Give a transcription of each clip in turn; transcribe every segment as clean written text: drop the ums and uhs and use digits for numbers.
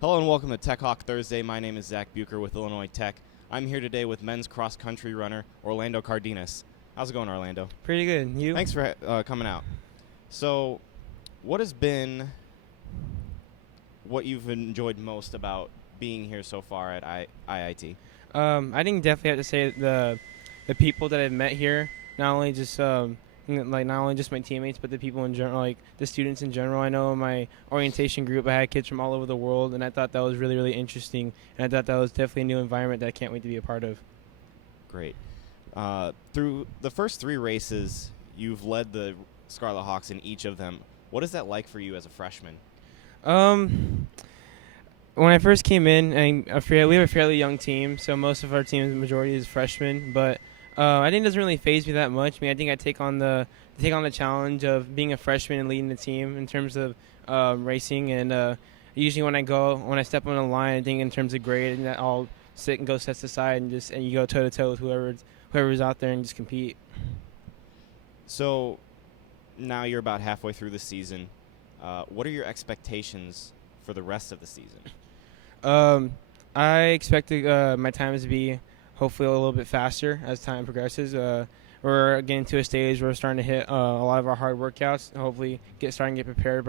Hello and welcome to Techhawk Thursday. My name is Zach Bucher with Illinois Tech. I'm here today with men's cross-country runner Orlando Cardenas. How's it going, Orlando? Pretty good. You? Thanks for coming out. So, what has been what you've enjoyed most about being here so far at IIT? I think definitely have to say the people that I've met here, not only just not only just my teammates, but the people in general, like the students in general. I know in my orientation group, I had kids from all over the world, and I thought that was really, really interesting. And I thought that was definitely a new environment that I can't wait to be a part of. Great. Through the first three races, you've led the Scarlet Hawks in each of them. What is that like for you as a freshman? When I first came in, we have a fairly young team, so most of our team's majority is freshmen. But I think it doesn't really faze me that much. I mean, I think I take on the challenge of being a freshman and leading the team in terms of racing. And usually when I step on the line, I think in terms of grade, and I'll sit and go sets aside and you go toe to toe with whoever's out there and just compete. So now you're about halfway through the season. What are your expectations for the rest of the season? I expect my times to be hopefully a little bit faster as time progresses. We're getting to a stage where we're starting to hit a lot of our hard workouts and hopefully starting to get prepared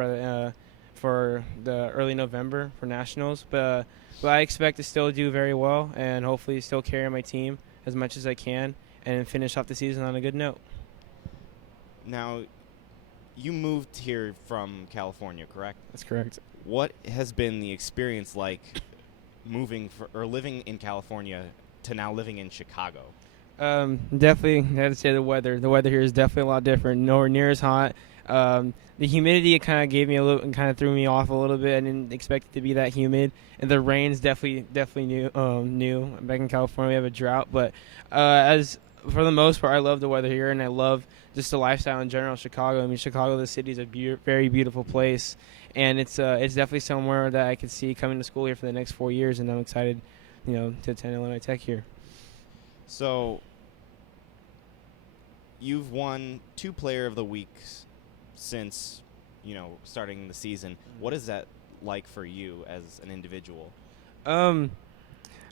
for the early November for nationals. But I expect to still do very well and hopefully still carry my team as much as I can and finish off the season on a good note. Now, you moved here from California, correct? That's correct. What has been the experience like living in California to now living in Chicago? Definitely, I have to say the weather. The weather here is definitely a lot different. Nowhere near as hot. The humidity kind of gave me kind of threw me off a little bit. I didn't expect it to be that humid. And the rain's definitely new. Back in California, we have a drought, but for the most part, I love the weather here, and I love just the lifestyle in general. Chicago. I mean, Chicago, the city, is a very beautiful place, and it's definitely somewhere that I could see coming to school here for the next 4 years, and I'm excited, to attend Illinois Tech here. So, you've won 2 Player of the Weeks since, starting the season. What is that like for you as an individual?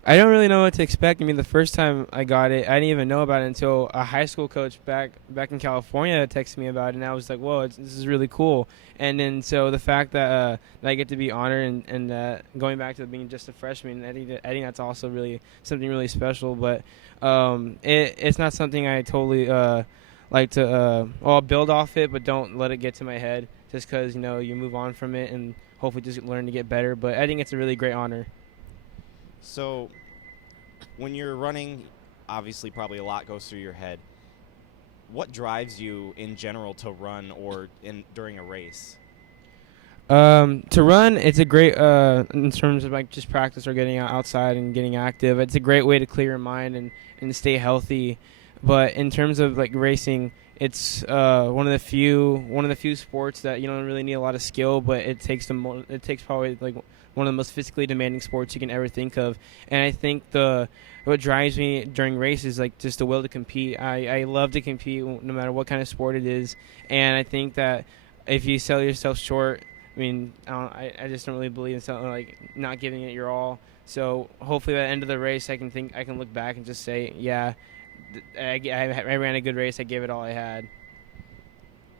I don't really know what to expect. I mean, the first time I got it, I didn't even know about it until a high school coach back in California texted me about it, and I was like, whoa, this is really cool. And then so the fact that I get to be honored and going back to being just a freshman, I think that's also really something really special. But it's not something I totally like to I'll build off it, but don't let it get to my head just because, you move on from it and hopefully just learn to get better. But I think it's a really great honor. So, when you're running, obviously probably a lot goes through your head. What drives you in general to run or during a race? To run, it's a great in terms of like just practice or getting outside and getting active. It's a great way to clear your mind and stay healthy. But in terms of like racing, it's one of the few sports that you don't really need a lot of skill, but it takes probably like one of the most physically demanding sports you can ever think of. And I think what drives me during races is like just the will to compete. I love to compete no matter what kind of sport it is. And I think that if you sell yourself short, I mean, I just don't really believe in something like not giving it your all. So hopefully at the end of the race, I can look back and just say, yeah, I ran a good race. I gave it all I had.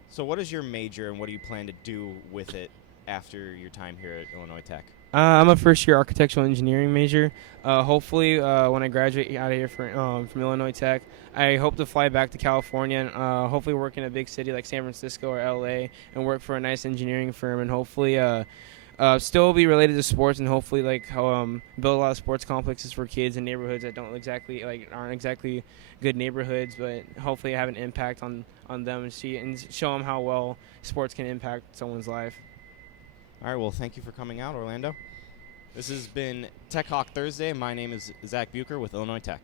So what is your major and what do you plan to do with it after your time here at Illinois Tech? I'm a first-year architectural engineering major. Hopefully, when I graduate out of here from Illinois Tech, I hope to fly back to California and hopefully work in a big city like San Francisco or LA and work for a nice engineering firm and hopefully still be related to sports and hopefully build a lot of sports complexes for kids in neighborhoods that aren't exactly good neighborhoods, but hopefully have an impact on them and show them how well sports can impact someone's life. All right, well, thank you for coming out, Orlando. This has been Techhawk Thursday. My name is Zach Bucher with Illinois Tech.